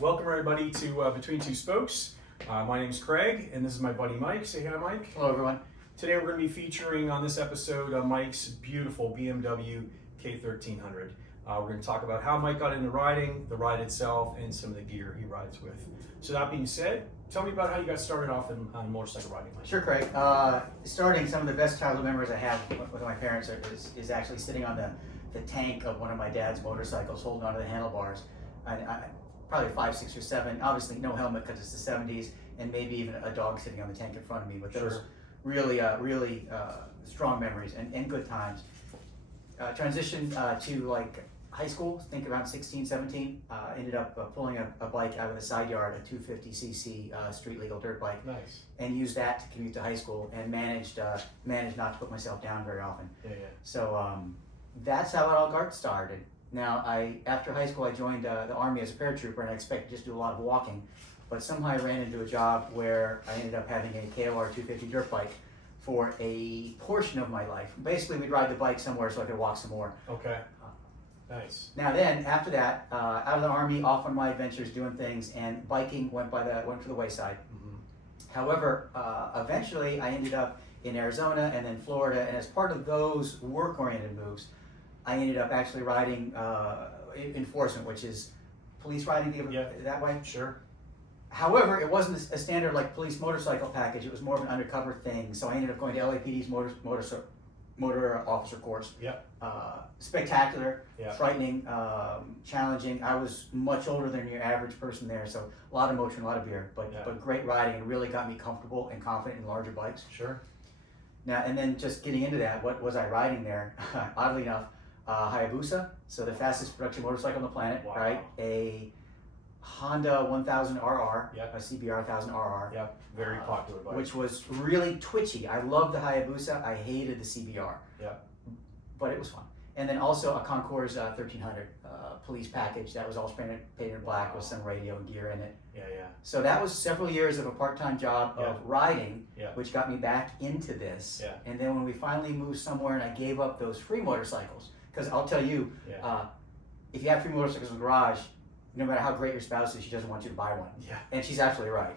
Welcome everybody to Between Two Spokes. My name is Craig, and this is my buddy Mike. Say hi, Mike. Hello, everyone. Today we're going to be featuring on this episode Mike's beautiful BMW K1300. We're going to talk about how Mike got into riding, the ride itself, and some of the gear he rides with. So that being said, tell me about how you got started off on motorcycle riding, Mike. Sure, Craig. Starting, some of the best childhood memories I have with my parents is actually sitting on the tank of one of my dad's motorcycles, holding onto the handlebars. Probably 5, 6, or 7. Obviously, no helmet because it's the 70s, and maybe even a dog sitting on the tank in front of me. But those really strong memories and good times. Transitioned to like high school, think around 16, 17. Ended up pulling a bike out of the side yard, a 250cc street legal dirt bike. Nice. And used that to commute to high school, and managed not to put myself down very often. Yeah. So that's how it all got started. Now, after high school, I joined the Army as a paratrooper, and I expected to just do a lot of walking. But somehow I ran into a job where I ended up having a KLR 250 dirt bike for a portion of my life. Basically, we'd ride the bike somewhere so I could walk some more. Okay. Nice. Now then, after that, out of the Army, off on my adventures, doing things, and biking went to the wayside. Mm-hmm. However, eventually I ended up in Arizona and then Florida, and as part of those work-oriented moves, I ended up actually riding enforcement, which is police riding that way. Sure. However, it wasn't a standard like police motorcycle package. It was more of an undercover thing. So I ended up going to LAPD's motor officer course. Yep. Spectacular, yep. Frightening, challenging. I was much older than your average person there, so a lot of motion, a lot of beer, but great riding, and really got me comfortable and confident in larger bikes. Sure. Now, and then just getting into that, what was I riding there? Oddly enough, Hayabusa, so the fastest production motorcycle on the planet, wow. Right? A Honda 1000RR, yep. A CBR 1000RR. Yep, very popular bike. Which was really twitchy. I loved the Hayabusa, I hated the CBR. Yep. But it was fun. And then also a Concours 1300 police package that was all painted in black with some radio and gear in it. Yeah. So that was several years of a part-time job of riding, which got me back into this. Yeah. And then when we finally moved somewhere and I gave up those free motorcycles, because I'll tell you, if you have free motorcycles in the garage, no matter how great your spouse is, she doesn't want you to buy one. Yeah. And she's absolutely right.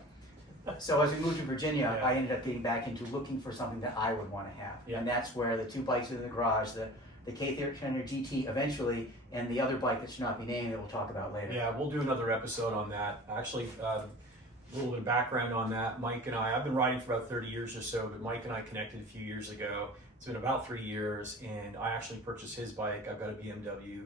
So as we moved to Virginia, I ended up getting back into looking for something that I would want to have. Yeah. And that's where the two bikes in the garage, the K1300GT eventually, and the other bike that should not be named that we'll talk about later. Yeah, we'll do another episode on that. Actually, a little bit of background on that. Mike and I've been riding for about 30 years or so, but Mike and I connected a few years ago. It's been about 3 years, and I actually purchased his bike. I've got a BMW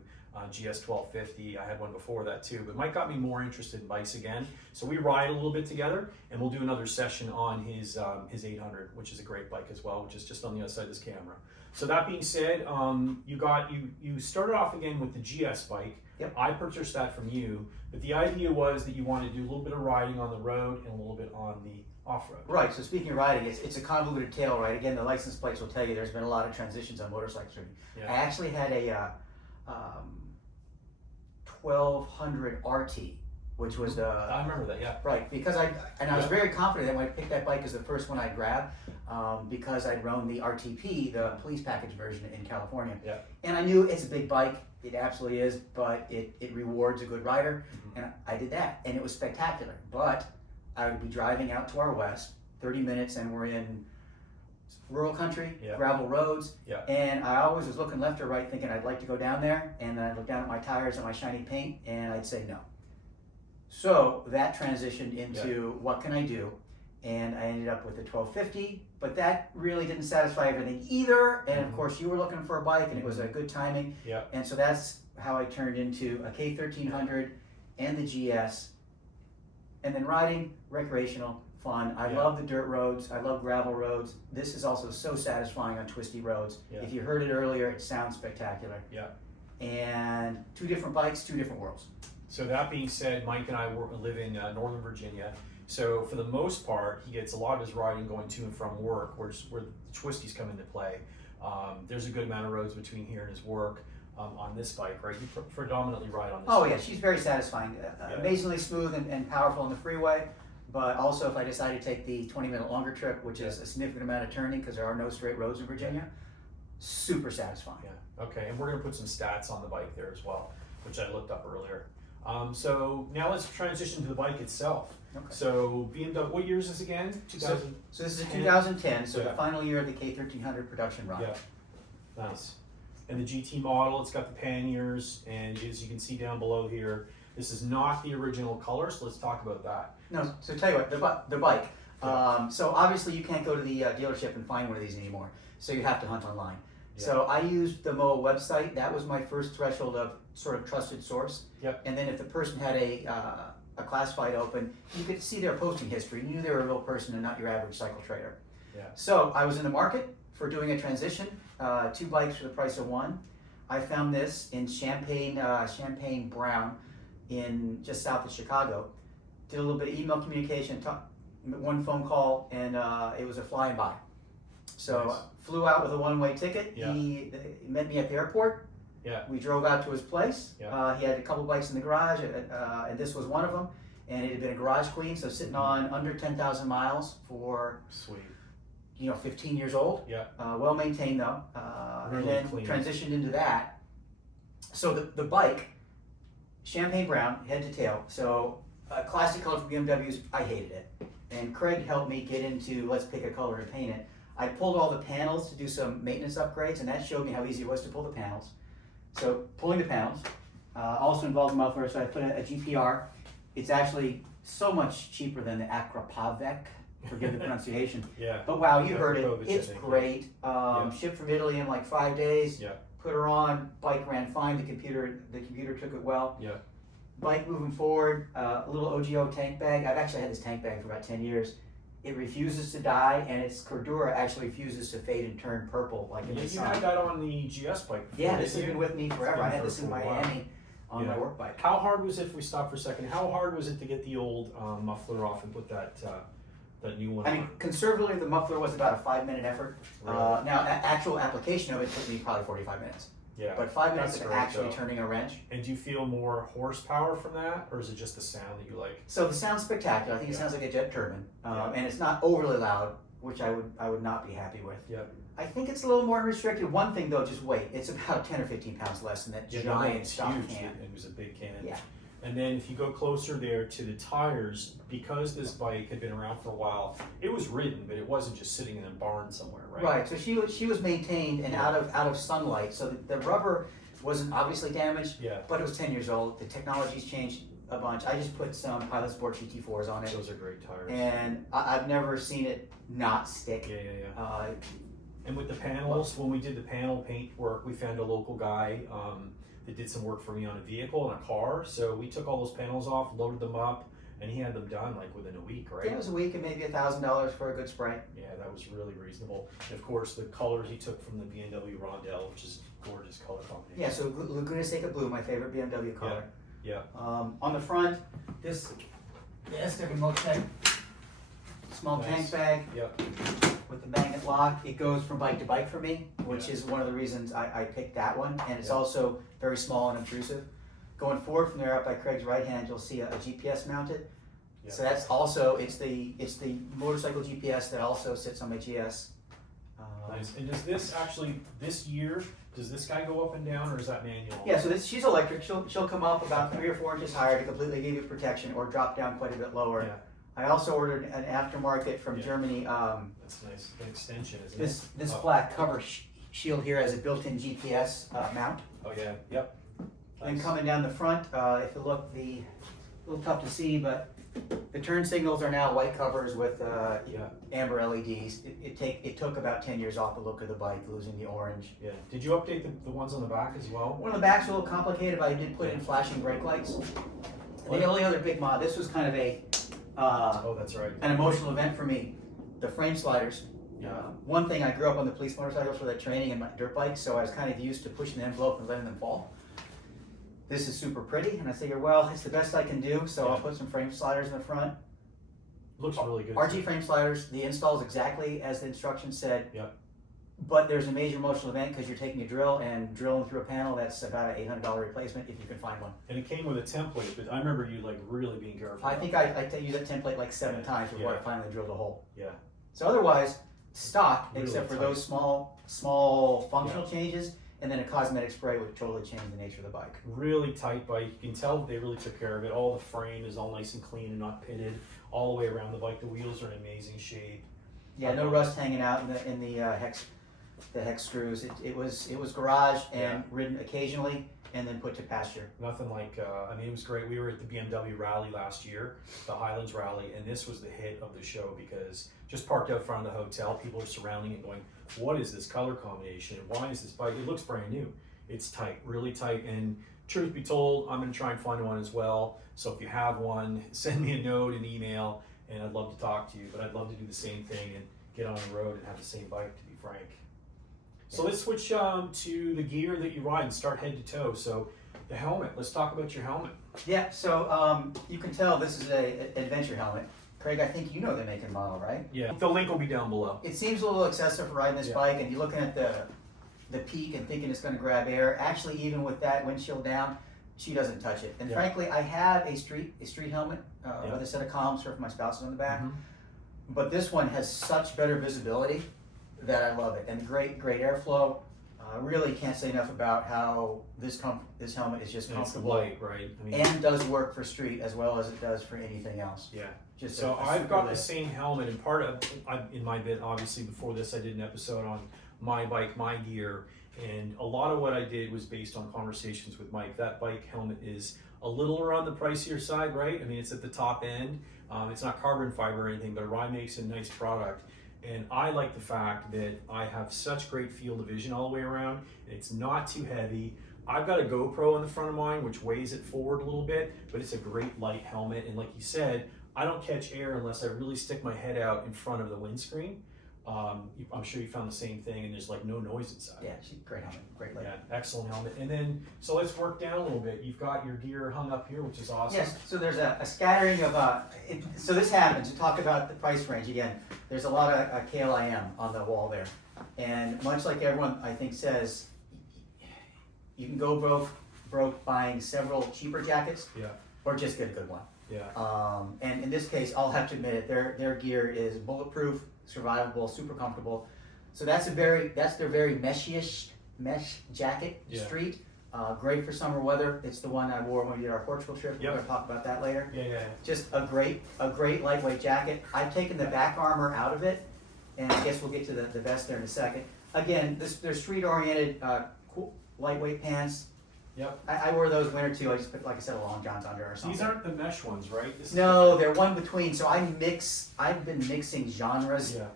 GS1250. I had one before that too, but Mike got me more interested in bikes again. So we ride a little bit together, and we'll do another session on his 800, which is a great bike as well, which is just on the other side of this camera. So that being said, you started off again with the GS bike. Yep. I purchased that from you, but the idea was that you wanted to do a little bit of riding on the road and a little bit on the off-road. Right, so speaking of riding, it's a convoluted tale, right? Again, the license plates will tell you there's been a lot of transitions on motorcycles. I actually had a 1200 RT, which was the... I remember that, yeah. Right, because I was very confident that when I picked that bike as the first one I'd grab, because I'd run the RTP, the police package version in California. Yeah. And I knew it's a big bike, it absolutely is, but it rewards a good rider, and I did that, and it was spectacular. But I would be driving out to our west, 30 minutes, and we're in rural country, gravel roads, and I always was looking left or right thinking I'd like to go down there, and then I'd look down at my tires and my shiny paint, and I'd say no. So that transitioned into what can I do, and I ended up with the 1250, but that really didn't satisfy everything either, and of course you were looking for a bike, and it was a good timing, and so that's how I turned into a K1300 and the GS, and then riding, recreational, fun. I love the dirt roads. I love gravel roads. This is also so satisfying on twisty roads. If you heard it earlier, it sounds spectacular. And two different bikes, two different worlds. So that being said, Mike and I live in Northern Virginia. So for the most part, he gets a lot of his riding going to and from work, where the twisties come into play. There's a good amount of roads between here and his work. On this bike, right? You predominantly ride on this bike. Yeah, she's very satisfying. Amazingly smooth and powerful on the freeway, but also if I decide to take the 20-minute longer trip, which is a significant amount of turning because there are no straight roads in Virginia, super satisfying. Okay, and we're going to put some stats on the bike there as well, which I looked up earlier. So now let's transition to the bike itself. Okay. So BMW, what year is this again? 2000. So this is 2010, so Yeah. the final year of the K1300 production run. Yeah, nice. And the GT model, it's got the panniers, and as you can see down below here, this is not the original color, so let's talk about that. No, so tell you what, the bike. Yeah. So obviously you can't go to the dealership and find one of these anymore, so you have to hunt online. Yeah. So I used the MOA website. That was my first threshold of sort of trusted source. Yep. And then if the person had a classified open, you could see their posting history. You knew they were a real person and not your average cycle trader. Yeah. So I was in the market for doing a transition, 2 bikes for the price of 1. I found this in Champagne Brown in just south of Chicago. Did a little bit of email communication, 1 phone call, and it was a fly and by. So Nice. flew out with a 1-way ticket. Yeah. He met me at the airport. Yeah. We drove out to his place. Yeah. He had a couple bikes in the garage, and this was one of them. And it had been a garage queen, so sitting on under 10,000 miles for Sweet. 15 years old. Yeah. Well maintained though. Really And then clean. transitioned into that. So the bike, champagne brown, head to tail. So classic color for BMWs, I hated it. And Craig helped me get into, let's pick a color and paint it. I pulled all the panels to do some maintenance upgrades, and that showed me how easy it was to pull the panels. So pulling the panels, also involved muffler, so I put a GPR. It's actually so much cheaper than the Akrapavek, forgive the pronunciation. Yeah. But wow, you Yeah, heard it, Povich, I it's think, great. Yeah. Shipped from Italy in like 5 days. Yeah. Put her on, bike ran fine, the computer took it well. Yeah. Bike moving forward, a little OGIO tank bag. I've actually had this tank bag for about 10 years. It refuses to die, and its cordura actually refuses to fade and turn purple like in Yeah, the you sun. had that on the GS bike before, Yeah, this has didn't been you? with me forever. been I had for- this in for a while. Miami on Yeah. my work bike. How hard was it, if we stop for a second, how hard was it to get the old muffler off and put that new one I mean, on? conservatively, the muffler was about a 5-minute effort. Really? Now, actual application of it took me probably 45 minutes. Yeah. But 5 minutes That's of great, actually though. turning a wrench. And do you feel more horsepower from that, or is it just the sound that you like? So the sound's spectacular. I think it Yeah. sounds like a jet turbine, Yeah. and it's not overly loud, which I would not be happy with. Yeah. I think it's a little more restricted. One thing though, just wait. It's about 10 or 15 pounds less than that Yeah, giant it's stock huge. can. It was a big can. Yeah. And then if you go closer there to the tires, because this bike had been around for a while, it was ridden, but it wasn't just sitting in a barn somewhere, right? Right. So she was maintained and out of sunlight. So the rubber wasn't obviously damaged, Yeah. but it was 10 years old. The technology's changed a bunch. I just put some Pilot Sport GT4s on it, Those are great tires. and I've never seen it not stick. Yeah. And with the panels, when we did the panel paint work, we found a local guy that did some work for me on a vehicle and a car. So we took all those panels off, loaded them up, and he had them done like within a week, right? It was a week and maybe $1,000 for a good spray. Yeah, that was really reasonable. And of course, the colors he took from the BMW Rondell, which is a gorgeous color combination. Yeah, so Laguna Seca Blue, my favorite BMW color. Yeah. On the front, the SW-Motech small Nice. tank bag Yep. with the magnet lock. It goes from bike to bike for me, which Yeah. is one of the reasons I picked that one. And it's Yeah. also very small and obtrusive. Going forward from there, up by Craig's right hand, you'll see a GPS mounted. Yeah. So that's also it's the motorcycle GPS that also sits on my GS. Nice. And does this actually this year? Does this guy go up and down, or is that manual? Yeah, so she's electric. She'll come up about 3 or 4 inches higher to completely give you protection, or drop down quite a bit lower. Yeah. I also ordered an aftermarket from Yeah. Germany. That's nice. An extension, isn't it? This Oh. black cover shield here has a built-in GPS mount. Oh yeah. Yep. And Nice. coming down the front, if you look, a little tough to see, but the turn signals are now white covers with Yeah. amber LEDs. It took about 10 years off the look of the bike, losing the orange. Yeah. Did you update the ones on the back as well? One of the backs a little complicated, but I did put in flashing brake lights. And the only other big mod, this was kind of Oh, that's right. an emotional event for me. The frame sliders. Yeah. One thing, I grew up on the police motorcycles for that training and my dirt bikes, so I was kind of used to pushing the envelope and letting them fall. This is super pretty, and I figure, well, it's the best I can do, so I'll put some frame sliders in the front. Looks really good. RG frame sliders, the install is exactly as the instructions said. Yep. But there's a major emotional event because you're taking a drill and drilling through a panel. That's about an $800 replacement if you can find one. And it came with a template, but I remember you like really being careful. I think I used that template like 7 Yeah. times before I Yeah. finally drilled a hole. Yeah. So otherwise, stock, Really except for tight. those small functional changes, and then a cosmetic spray would totally change the nature of the bike. Really tight bike. You can tell they really took care of it. All the frame is all nice and clean and not pitted all the way around the bike. The wheels are in amazing shape. Yeah, no rust hanging out in the hex screws. It was garage and ridden occasionally, and then put to pasture. Nothing like, I mean, it was great. We were at the BMW rally last year, the Highlands rally, and this was the hit of the show because just parked out front of the hotel, people are surrounding it going, what is this color combination? Why is this bike? It looks brand new. It's tight, really tight. And truth be told, I'm gonna try and find one as well. So if you have one, send me a note, an email, and I'd love to talk to you, but I'd love to do the same thing and get on the road and have the same bike, to be frank. So let's switch to the gear that you ride and start head to toe. So the helmet, let's talk about your helmet. Yeah, so you can tell this is an adventure helmet. Craig, I think you know the make and model, right? Yeah, the link will be down below. It seems a little excessive for riding this bike, and you're looking at the peak and thinking it's going to grab air. Actually, even with that windshield down, she doesn't touch it. And frankly, I have a street helmet with a set of columns for my spouse on the back. But this one has such better visibility that I love it, and great airflow. I really can't say enough about how this helmet is just comfortable, light, right? I mean, and does work for street as well as it does for anything else. Yeah. Just so I've got the same helmet, and part of in my bit, obviously before this, I did an episode on my bike, my gear, and a lot of what I did was based on conversations with Mike. That bike helmet is a little around the pricier side, right? I mean, it's at the top end. It's not carbon fiber or anything, but Arai makes a nice product. And I like the fact that I have such great field of vision all the way around. It's not too heavy. I've got a GoPro in the front of mine, which weighs it forward a little bit, but it's a great light helmet. And like you said, I don't catch air unless I really stick my head out in front of the windscreen. I'm sure you found the same thing, and there's like no noise inside. Yeah, great helmet, great light. Yeah, excellent helmet. And then, so let's work down a little bit. You've got your gear hung up here, which is awesome. Yes, so there's a scattering of, so this happens, to talk about the price range again, there's a lot of KLIM on the wall there. And much like everyone, I think, says, you can go broke buying several cheaper jackets, or just get a good one. Yeah. And in this case, I'll have to admit it, their gear is bulletproof, survivable, super comfortable. So that's their very mesh jacket, street. Great for summer weather. It's the one I wore when we did our Portugal trip. We're going to talk about that later. Yeah. Just a great lightweight jacket. I've taken the back armor out of it, and I guess we'll get to the vest there in a second. Again, they're street-oriented, cool, lightweight pants. Yep. I wore those winter too. I just put, like I said, a long johns under or something. These aren't the mesh ones, right? No, they're one between. So I've been mixing genres. Yeah.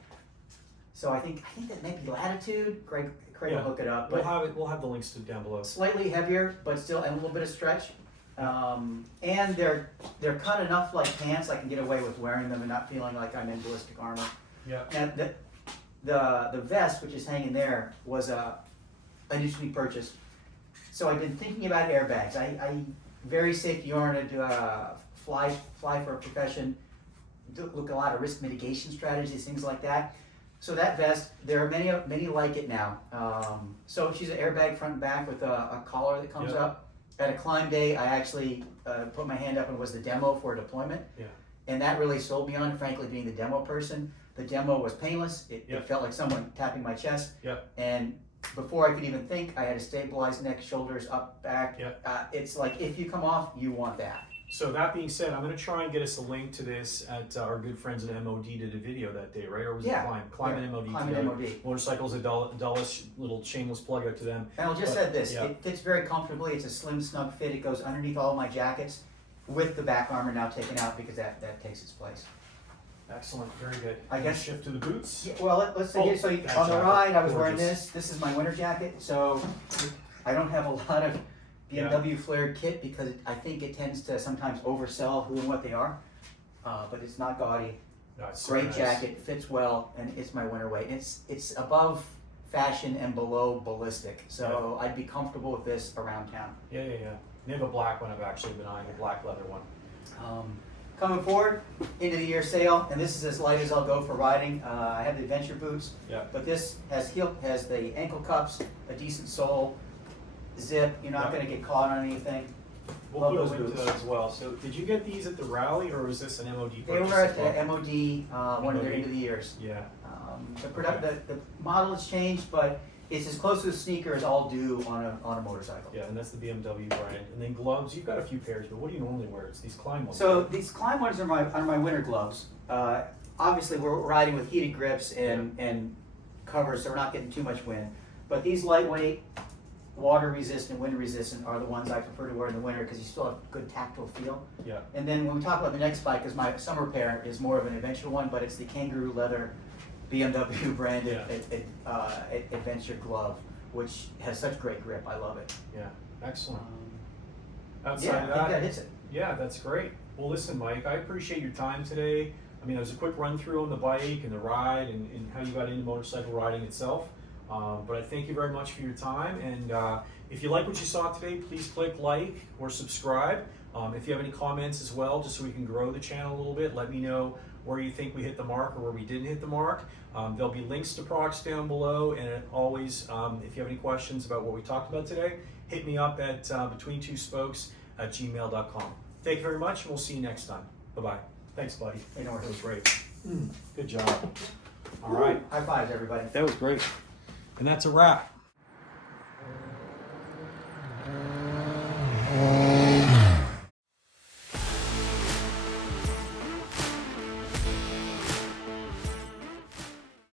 So I think that may be Latitude. Craig will hook it up. We'll have the links down below. Slightly heavier, but still, and a little bit of stretch. And they're cut enough like pants. I can get away with wearing them and not feeling like I'm in ballistic armor. Yeah. And the vest, which is hanging there, was an interesting purchase. So I've been thinking about airbags. I very safety oriented, fly for a profession, look at a lot of risk mitigation strategies, things like that. So that vest, there are many like it now. So she's an airbag front and back with a collar that comes up. At a climb day, I actually put my hand up and was the demo for a deployment. Yeah. And that really sold me on it, frankly, being the demo person. The demo was painless. It felt like someone tapping my chest. And before I could even think, I had a stabilized neck, shoulders up, back. It's like, if you come off, you want that. So that being said, I'm going to try and get us a link to this at our good friends at MOD did a video that day, right? Or was it Klim? Klim and MOD. Klim and MOD. Motorcycle's a dullish little shameless plug out to them. And I'll just say this, it fits very comfortably. It's a slim, snug fit. It goes underneath all my jackets with the back armor now taken out because that takes its place. Excellent, very good. I guess shift to the boots. Yeah, well, let's say so on the ride, I was wearing this. This is my winter jacket, so I don't have a lot of BMW flared kit because I think it tends to sometimes oversell who and what they are. But it's not gaudy. No, it's great nice. jacket, fits well, and it's my winter weight. It's above fashion and below ballistic, so I'd be comfortable with this around town. Yeah. They have a black one I've actually been eyeing, a black leather one. Coming forward into the year sale, and this is as light as I'll go for riding. I have the adventure boots, but this has the ankle cups, a decent sole, zip. You're not going to get caught on anything. We'll put a link to that as well. So, did you get these at the rally, or was this an MOD purchase? They were at the MOD, one of their end of the years. Yeah. The model has changed, but it's as close to a sneaker as I'll do on a motorcycle. Yeah, and that's the BMW brand. And then gloves, you've got a few pairs, but what do you normally wear? It's these Klim ones. So these Klim ones are my winter gloves. Obviously, we're riding with heated grips and covers, so we're not getting too much wind. But these lightweight, water resistant, wind resistant are the ones I prefer to wear in the winter because you still have good tactile feel. Yeah. And then when we talk about the next bike, because my summer pair is more of an adventure one, but it's the kangaroo leather BMW branded adventure glove, which has such great grip. I love it. Yeah, excellent. Yeah, Outside I of think that hits it. Yeah, that's great. Well, listen, Mike, I appreciate your time today. I mean, there was a quick run through on the bike and the ride and how you got into motorcycle riding itself. But I thank you very much for your time. And if you like what you saw today, please click like or subscribe. If you have any comments as well, just so we can grow the channel a little bit, let me know where you think we hit the mark or where we didn't hit the mark. There'll be links to products down below. And always, if you have any questions about what we talked about today, hit me up at BetweenTwoSpokes@gmail.com. Thank you very much, and we'll see you next time. Bye-bye. Thanks, buddy. Hey, no worries. That was great. Good job. All right. High fives, everybody. That was great. And that's a wrap.